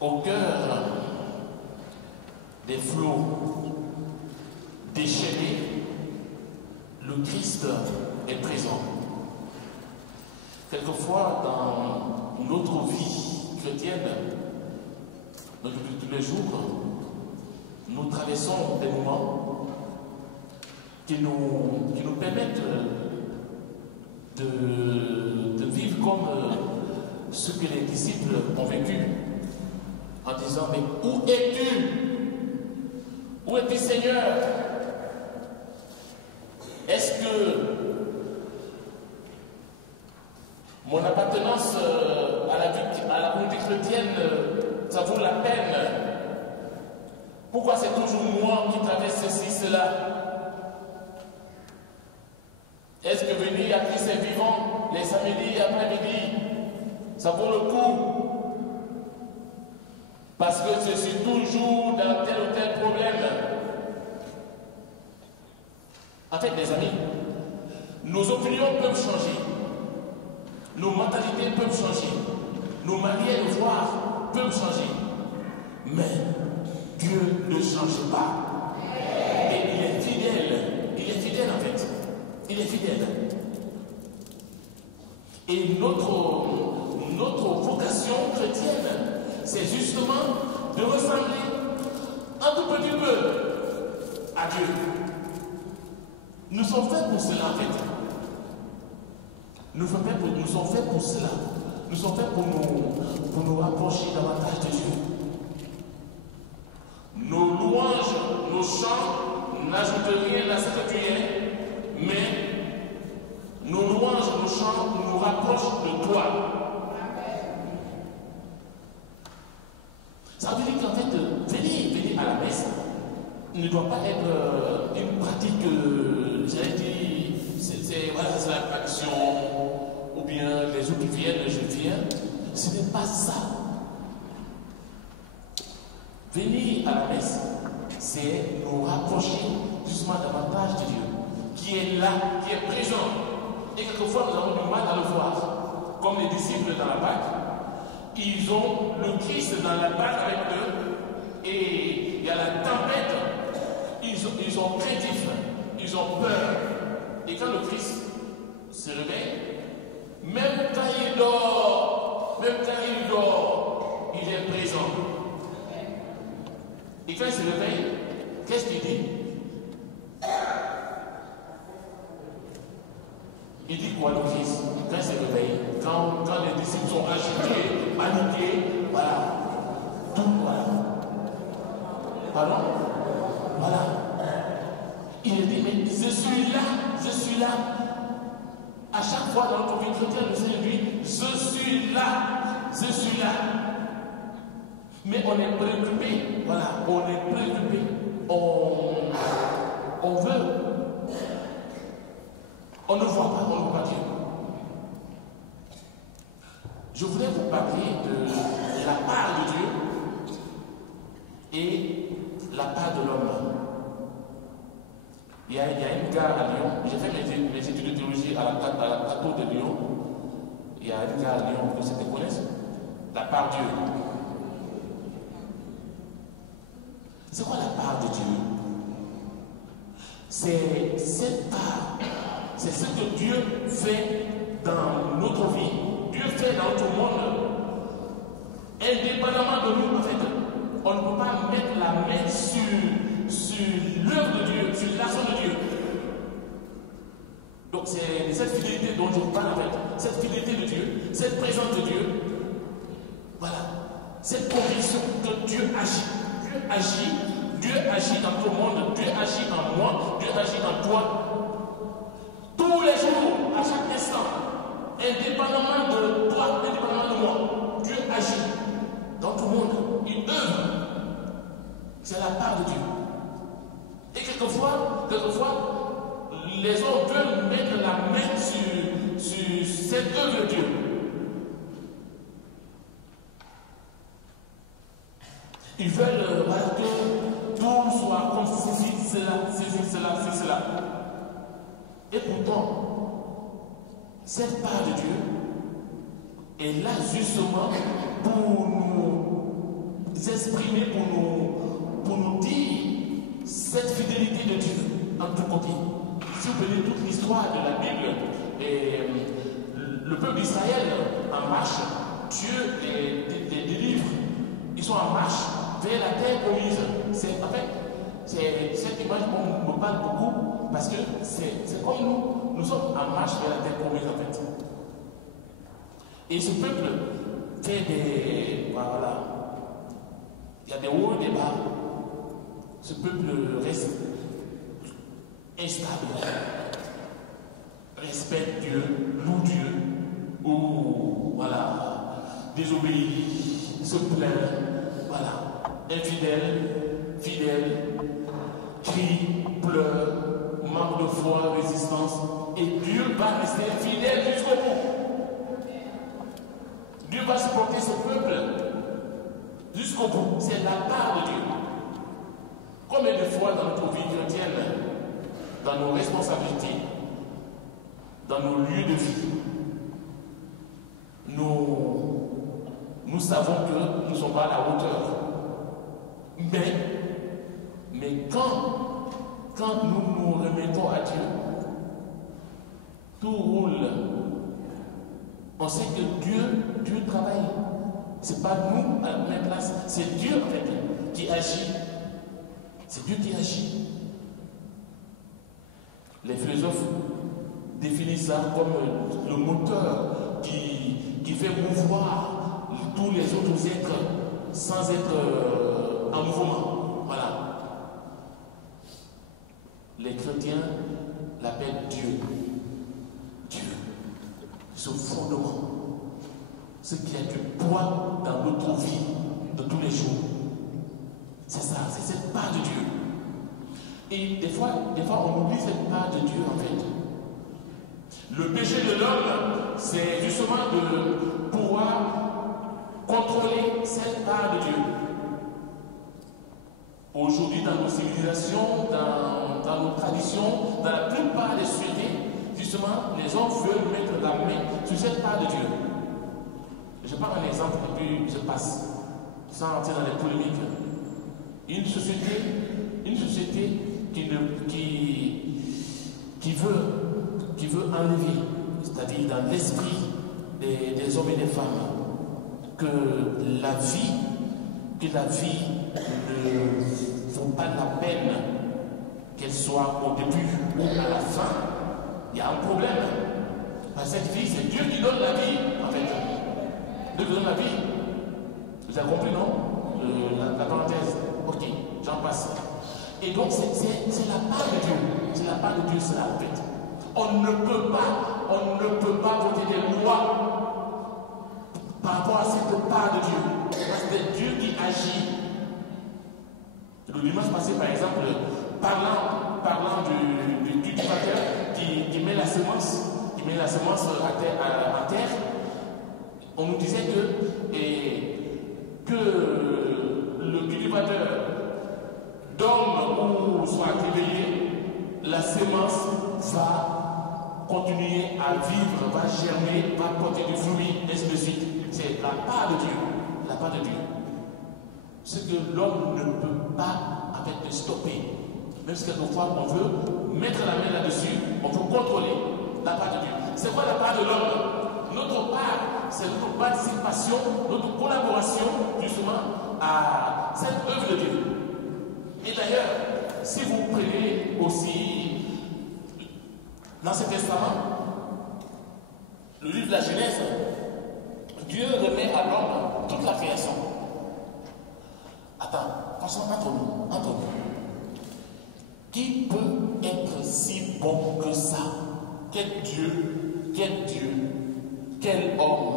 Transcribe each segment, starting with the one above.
au cœur des flots déchaînés, le Christ est présent. Quelquefois, dans notre vie chrétienne, dans tous les jours, nous traversons des moments qui nous permettent de vivre comme ce que les disciples ont vécu, en disant: mais où es-tu? Où es-tu, Seigneur? Est-ce que mon appartenance à la communauté chrétienne, ça vaut la peine? Pourquoi c'est toujours moi qui traverse ceci, cela? Est-ce que venir à Christ est vivant les samedis après-midi, ça vaut le coup? Parce que je suis toujours dans tel ou tel problème. En fait, les amis, nos opinions peuvent changer, nos mentalités peuvent changer, nos manières de voir peuvent changer, mais Dieu ne change pas. Et il est fidèle en fait, il est fidèle. Et notre vocation chrétienne, c'est justement de ressembler un tout petit peu à Dieu. Nous sommes faits pour cela en fait. Nous sommes faits pour cela. Nous sommes faits pour nous rapprocher davantage de Dieu. Nos louanges, nos chants n'ajoutent rien à ce que tu es, mais nos louanges, nos chants nous rapprochent de toi. Ça veut dire qu'en fait, venir à la messe ne doit pas être une pratique, j'allais dire, c'est la action, ou bien les jours qui viennent, je viens. Ce n'est pas ça. Venir à la messe, c'est nous rapprocher justement davantage de Dieu, qui est là, qui est présent. Et quelquefois, nous avons du mal à le voir. Comme les disciples dans la Pâque, ils ont le Christ dans la Pâque avec eux, et il y a la tempête, ils sont craintifs, ils ont peur. Et quand le Christ se réveille, même quand il dort, il est présent. Et quand il se réveille, qu'est-ce qu'il dit? Il dit quoi le Christ? Quand il se réveille, quand les disciples sont agités, paniqués, voilà. Tout, voilà. Pardon? Voilà. Il dit, mais je suis là. À chaque fois dans notre vie chrétienne, le Seigneur dit, je suis là. Mais on est préoccupé, voilà, on est préoccupé, on veut, on ne voit pas Dieu. Je voulais vous parler de la part de Dieu et la part de l'homme. Il y a une gare à Lyon, j'ai fait mes études de théologie à la plateau de Lyon. Il y a une gare à Lyon que vous connaissez, la part de Dieu. C'est quoi la part de Dieu? C'est cette part, c'est ce que Dieu fait dans notre vie, Dieu fait dans notre monde, indépendamment de nous en fait. On ne peut pas mettre la main sur l'œuvre de Dieu, sur l'action de Dieu. Donc c'est cette fidélité dont je vous parle en fait, cette fidélité de Dieu, cette présence de Dieu, voilà, cette conviction que Dieu agit. Dieu agit dans tout le monde, Dieu agit en moi, Dieu agit en toi. Tous les jours, à chaque instant, indépendamment de toi, indépendamment de moi, Dieu agit dans tout le monde. Il œuvre. C'est la part de Dieu. Et quelquefois, les hommes veulent mettre la main sur cette œuvre de Dieu. Ils veulent que tout soit comme cela. Et pourtant, cette part de Dieu est là justement pour nous exprimer, pour nous dire cette fidélité de Dieu en tout côté. Si vous prenez toute l'histoire de la Bible, le peuple d'Israël en marche, Dieu les délivre, ils sont en marche vers la terre promise. En fait, c'est cette image qu'on me parle beaucoup parce que c'est comme nous sommes en marche vers la terre promise en fait. Et ce peuple fait des... Voilà. Il y a des hauts et des bas. Ce peuple reste instable. Respecte Dieu, loue Dieu, ou voilà, désobéit, se plaint, voilà, infidèle, fidèle, crie, pleure, manque de foi, résistance, et Dieu va rester fidèle jusqu'au bout. Dieu va supporter ce peuple jusqu'au bout. C'est la part de Dieu. Combien de fois dans notre vie chrétienne, dans nos responsabilités, dans nos lieux de vie, nous savons que nous ne sommes pas à la hauteur. Mais quand nous nous remettons à Dieu, tout roule. On sait que Dieu travaille. Ce n'est pas nous à notre place, c'est Dieu en fait qui agit. C'est Dieu qui agit. Les philosophes définissent ça comme le moteur qui fait mouvoir tous les autres êtres sans être en mouvement. Voilà. Les chrétiens l'appellent Dieu. Dieu. Ce fondement. Ce qui a du poids dans notre vie de tous les jours. C'est ça, c'est cette part de Dieu. Et des fois, on oublie cette part de Dieu en fait. Le péché de l'homme, c'est justement de pouvoir contrôler cette part de Dieu. Aujourd'hui, dans nos civilisations, dans nos traditions, dans la plupart des sociétés, justement, les hommes veulent mettre la main sur cette part de Dieu. Je prends un exemple et puis je passe, sans entrer dans les polémiques. Une société qui veut enlever, c'est-à-dire dans l'esprit des hommes et des femmes, que la vie ne vaut pas la peine qu'elle soit au début ou à la fin. Il y a un problème. Parce que cette vie, c'est Dieu qui donne la vie, en fait. Dieu qui donne la vie. Vous avez compris, non? La parenthèse. Ok, j'en passe. Et donc, c'est la part de Dieu. C'est la part de Dieu, c'est la fête. On ne peut pas voter des lois par rapport à cette part de Dieu. Parce que c'est Dieu qui agit. Le dimanche passé, par exemple, parlant du cultivateur qui met la semence, à terre, on nous disait que le cultivateur dorme ou soit réveillé, la semence va continuer à vivre, va germer, va porter du fruit, ainsi de suite. C'est la part de Dieu. La part de Dieu. Ce que l'homme ne peut pas en fait stopper. Même si quelquefois on veut mettre la main là-dessus, on peut contrôler la part de Dieu. C'est quoi la part de l'homme? Notre part, c'est notre participation, notre collaboration justement à cette œuvre de Dieu. Et d'ailleurs, si vous prenez aussi l'Ancien Testament, le livre de la Genèse, Dieu remet à l'homme toute la création. Attends, passons entre nous. Qui peut être si bon que ça? Quel Dieu, quel homme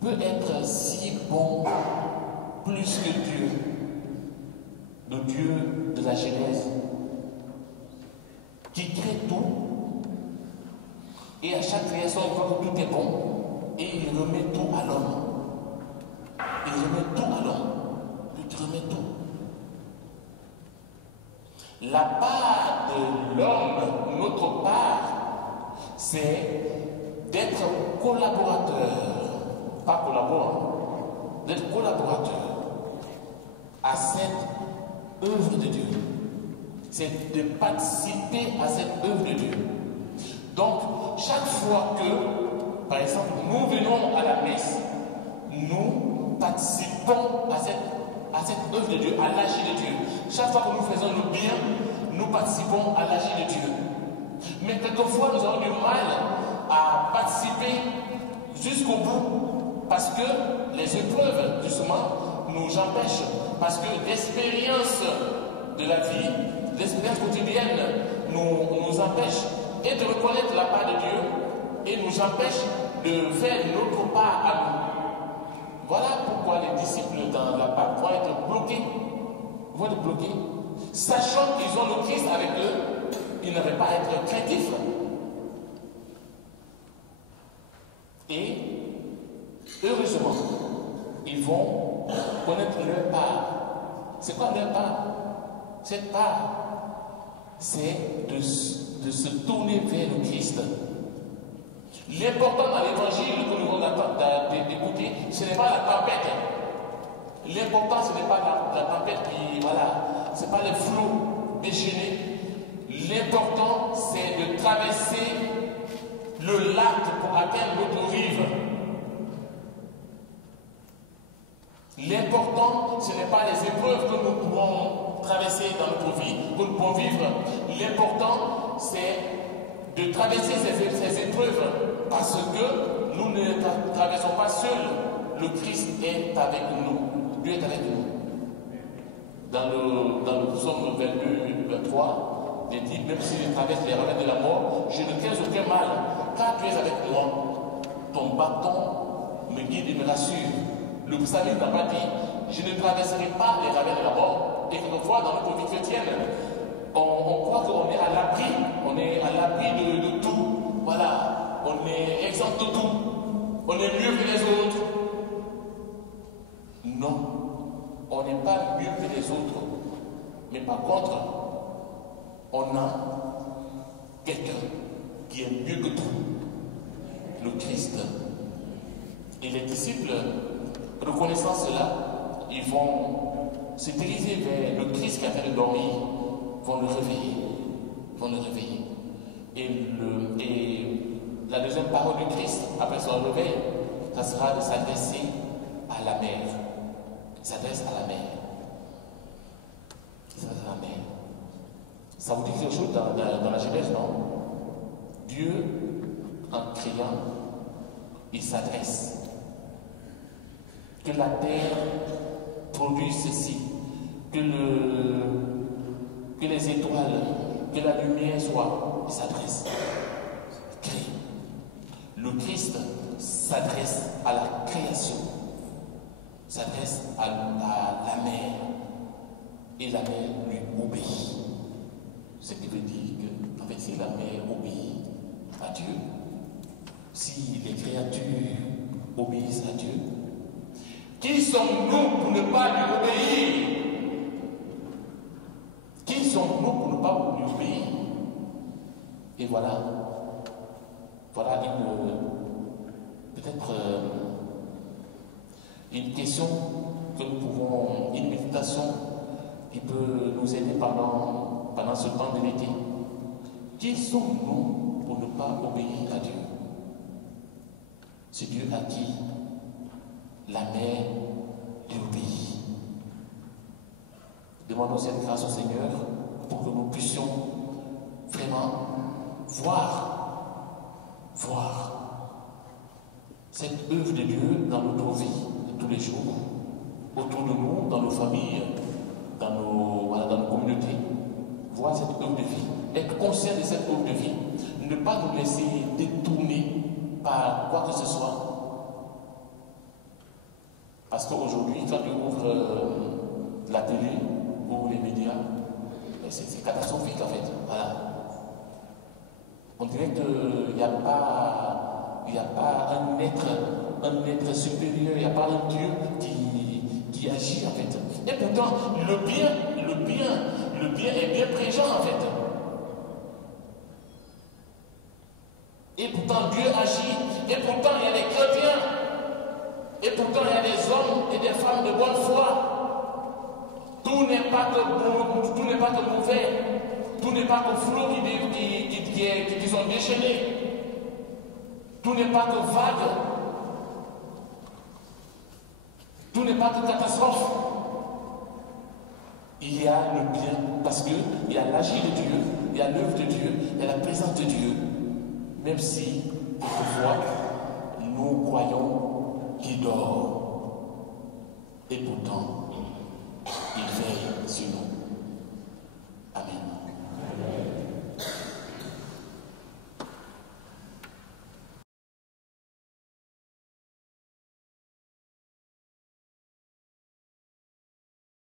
peut être si bon, plus que Dieu, le Dieu de la Genèse, qui crée tout, et à chaque création, il voit que tout est bon, et il remet tout à l'homme. Il remet tout à l'homme. Il remet tout. La part de l'homme, notre part, c'est d'être collaborateur, pas collaborant, d'être collaborateur à cette œuvre de Dieu. C'est de participer à cette œuvre de Dieu. Donc, chaque fois que, par exemple, nous venons à la messe, nous participons à cette œuvre de Dieu, à l'agir de Dieu. Chaque fois que nous faisons le bien, nous participons à l'agir de Dieu. Mais quelquefois, nous avons du mal à participer jusqu'au bout parce que les épreuves, justement, nous empêchent. Parce que l'expérience de la vie, l'expérience quotidienne nous empêche et de reconnaître la part de Dieu et nous empêche de faire notre part à nous. Voilà pourquoi les disciples dans la Pâque vont être bloqués. Vont être bloqués. Sachant qu'ils ont le Christ avec eux, ils n'avaient pas à être craintifs. Et heureusement, ils vont connaître leur part. C'est quoi leur part? Cette part, c'est de se tourner vers le Christ. L'important dans l'évangile que nous venons d'écouter, ce n'est pas la tempête. L'important, ce n'est pas la tempête qui, voilà, ce n'est pas les flots déchaînés. L'important, c'est de traverser le lac pour atteindre l'autre rive. L'important, ce n'est pas les épreuves que nous pouvons traverser dans notre vie, que nous pouvons vivre. L'important, c'est de traverser ces épreuves parce que nous ne traversons pas seuls. Le Christ est avec nous. Dieu est avec nous. Dans le psaume 22, 23, il dit, même si je traverse les remèdes de la mort, je ne crains aucun mal, car tu es avec moi. Ton bâton me guide et me rassure. Le psalmiste n'a pas dit, je ne traverserai pas les remèdes de la mort. Et quelquefois, dans notre vie chrétienne, on croit qu'on est à l'abri de tout. Voilà, on est exempt de tout. On est mieux que les autres. Non, on n'est pas mieux que les autres. Mais par contre, on a quelqu'un qui est mieux que tout. Le Christ. Et les disciples, reconnaissant cela, ils vont se diriger vers le Christ qui a fait de dormir, vont le réveiller. Et la deuxième parole du Christ, après son réveil, ça sera de s'adresser à la mer. Il s'adresse à la mer. Ça vous dit quelque chose dans la Genèse, non? Dieu, en criant, il s'adresse. Que la terre produise ceci, que les étoiles, que la lumière soit, il s'adresse. Il crie. Le Christ s'adresse à la création, s'adresse à la mer, et la mer lui obéit. Ce qui veut dire que, en fait, si la mer obéit à Dieu, si les créatures obéissent à Dieu, qui sommes-nous pour ne pas lui obéir? Qui sommes-nous pour ne pas lui obéir? Et voilà peut-être une question que nous pouvons, une méditation qui peut nous aider pendant ce temps de l'été. Qui sommes-nous pour ne pas obéir à Dieu? C'est Dieu à qui la mer lui obéit. Demandons cette grâce au Seigneur pour que nous puissions vraiment voir cette œuvre de Dieu dans notre vie de tous les jours, autour de nous, dans nos familles, dans nos communautés. Voir cette œuvre de vie, être conscient de cette œuvre de vie, ne pas nous laisser détourner par quoi que ce soit. Parce qu'aujourd'hui, quand tu ouvres la télé ou les médias, c'est catastrophique en fait. Voilà. On dirait qu'il n'y a pas un être supérieur, il n'y a pas un Dieu qui agit en fait. Et pourtant, le bien est bien présent en fait. Et pourtant, Dieu agit. Et pourtant, il y a des chrétiens Et pourtant, il y a des hommes et des femmes de bonne foi. Tout n'est pas que bon, tout n'est pas que mauvais. Tout n'est pas que flot qui sont déchaînés. Tout n'est pas que vague. Tout n'est pas que catastrophe. Il y a le bien, parce qu'il y a l'agir de Dieu, il y a l'œuvre de Dieu, il y a la présence de Dieu. Même si, quelquefois, nous croyons qu'il dort. Et pourtant, il veille sur nous.